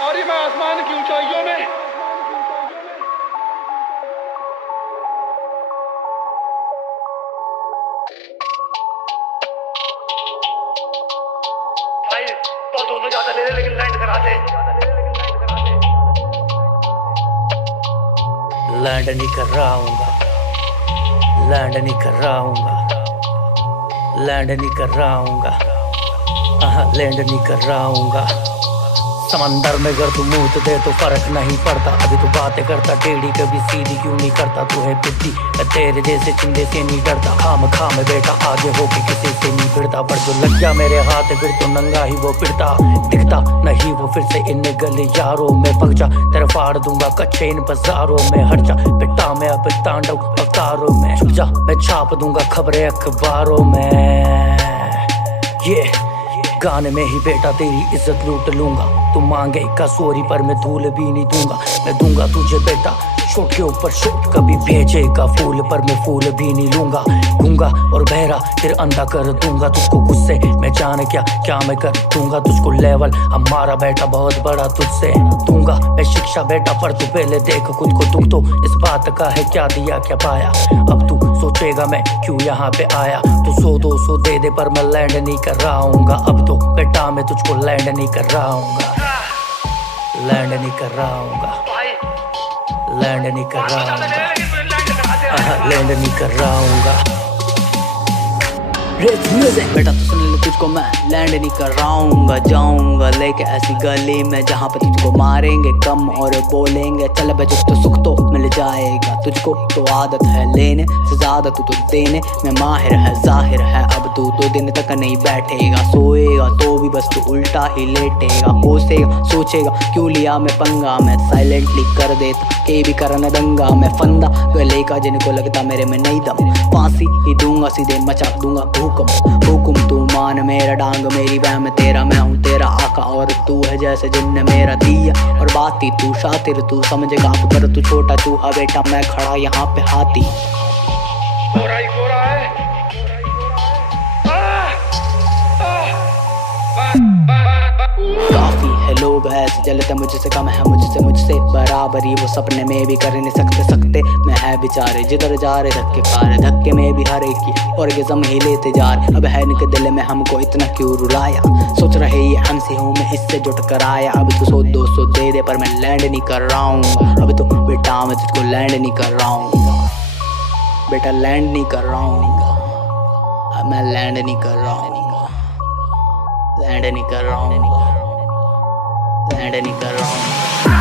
और मैं आसमान की ऊंचाइयों में भाई तो 200 ज्यादा ले ले लेकिन लैंड करा दे। लैंड नहीं कर रहा हूँगा, लैंड नहीं कर रहा हूँगा, लैंड नहीं कर रहा हूँगा, लैंड नहीं कर रहा हूँगा। समंदर में अगर तू मूत दे तो फर्क नहीं पड़ता। अभी तू बातें करता टेढ़ी कभी सीधी क्यों नहीं करता। तू है पिट्टी तेरे जैसे चिंदे से नहीं डरता। खाम बेटा आगे हो के किसी से नहीं भिड़ता। पर जो लग गया मेरे हाथ फिर तो नंगा ही वो फिरता। दिखता नहीं वो फिर से इन गले यारों में। पक जा तेरा फाड़ दूंगा कच्चे इन बाजारों में। हट जा पिट्टा में अब तांडव अवतारों में। छुप जा मैं छाप दूंगा खबरें अखबारों में। ये गाने में ही बेटा तेरी इज्जत लूट लूंगा। तू मांगे का सॉरी पर मैं धूल भी नहीं दूंगा। मैं दूंगा तुझे बेटा शोट के ऊपर शोट। कभी भेजेगा फूल पर मैं फूल भी नहीं लूंगा। गूंगा और बहरा फिर अंधा कर दूंगा तुझको। गुस्से मैं जाने क्या क्या मैं कर दूंगा तुझको। लेवल हमारा बेटा बहुत बड़ा तुझसे दूंगा मैं शिक्षा बेटा। पर तू पहले देख खुद को। दुख तो इस बात का है क्या दिया क्या पाया। अब तू सोचेगा मैं क्यों यहाँ पे आया। तू 100-200 दे दे पर मैं लैंड नहीं कर रहा हूँगा। अब तो बेटा मैं तुझको लैंड नहीं कर रहा हूँगा। लैंड नहीं कर रहा हूँगा, लैंड नहीं कर रहा हूँगा, लैंड नहीं कर रहा हूँगा। बेटा तो सुन ले तुझको मैं लैंड नहीं कर रहा हूँगा। जाऊँगा लेके ऐसी गली में जहाँ पे तुझको मारेंगे कम और बोलेंगे चल बे। तो सुख तो मिल जाएगा तुझको। तो आदत है लेने से ज्यादा तू तो देने में माहिर है जाहिर है। अब तू 2 दिन तक नहीं बैठेगा। सोएगा तो भी बस तू उल्टा ही लेटेगा। कोसेगा सोचेगा क्यों लिया मैं पंगा। मैं साइलेंटली कर देता के भी करना दंगा। मैं फंदा गले का जिनको लगता मेरे में नहीं दम। फांसी ही दूंगा सीधे मचा दूंगा हुकुम तू मान मेरा डांग मेरी वहम तेरा। मैं हूँ तेरा आका और तू है जैसे जिन्न मेरा दिया। और बाती तू शातिर तू समझेगा पर तू छोटा चूहा बेटा। मैं खड़ा यहाँ पे हाथी। गोरा ही गोरा है। काफी है लोग ऐसे जलते मुझसे कम है मुझसे बराबरी। वो सपने में भी कर नहीं सकते मैं है बेचारे जिधर जा रहे धक्के खा रहे। धक्के में भी हर एक की ऑर्गेज़म ही लेते जा रहे। अब है इनके दिल में हमको इतना क्यों रुलाया। सोच रहे ये हमसे हूँ मैं इससे जुट कर आया। अब तो 100-200 दे दे पर मैं लैंड नहीं कर रहा हूँ। अब तो बेटा मैं तुझको लैंड नहीं कर रहा हूँ। बेटा लैंड नहीं कर रहा हूँ। अब मैं लैंड नहीं कर रहा हूँ। लैंड नहीं कर रहा हूँ। लैंड नहीं कर रहा हूँ।